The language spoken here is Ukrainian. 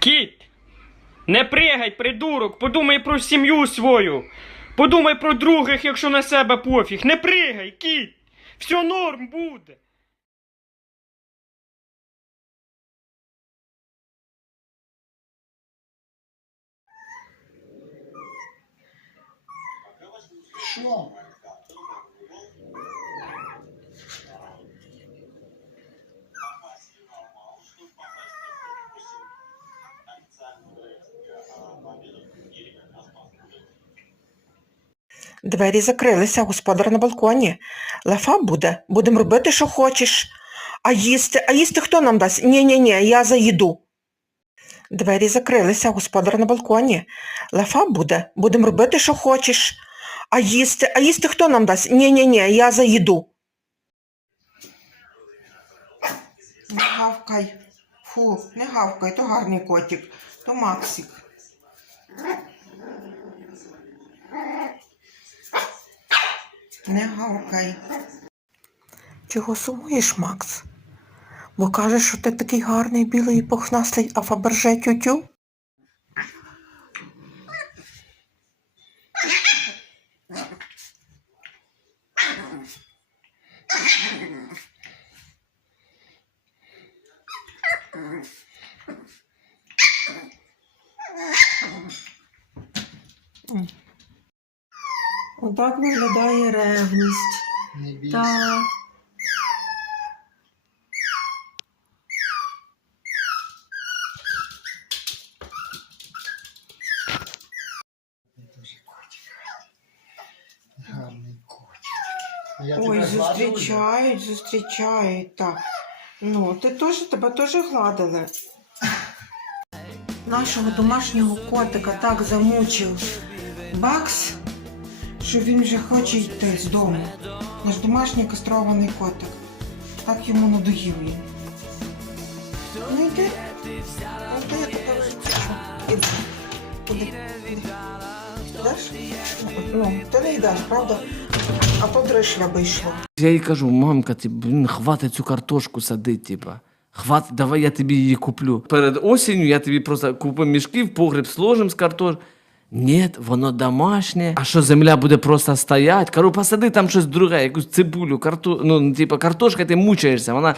Кіт! Не пригай, придурок! Подумай про сім'ю свою! Подумай про других, якщо на себе пофіг! Не пригай, кіт! Все норм буде! Що? Двері закрилися, господар на балконі. Лефа буде, будемо робити, що хочеш. А їсти, а їсти хто нам дасть? Ні-ні-ні, я заїду. Двері закрилися, господар на балконі. Лефа буде, будемо робити, що хочеш. А їсти, а їсти хто нам дасть? Ні-ні-ні, я заїду. Не гавкай. Фу, не гавкай, то гарний котик, то Максик. Не гавкай. Чого сумуєш, Макс? Бо кажеш, що ти такий гарний, білий і пухнастий, а Фаберже тютю? Отак виглядає ревність. Не бійся. Котик. Я Ой, зустрічають, зустрічають, так. Ну, ти теж, тебе теж гладили. Нашого домашнього котика так замучив Бакс, що він вже хоче йти з дому. Наш домашній кастрований котик. Так йому надоїв він. Ну йди. Ну, я тебе. Іди. Йдеш? Ну, ти не йдеш, правда? А то дришля йшло. Я їй кажу, мамка, ти, блін, хватить цю картошку садити, типа. Хватить, давай я тобі її куплю. Перед осінню я тобі просто купив в погреб сложим з картош. Ні, воно домашнє. А що земля буде просто стоять? Кажу, посади там щось друге, якусь цибулю, карту... ну, типа, картошка, ти мучаєшся, вона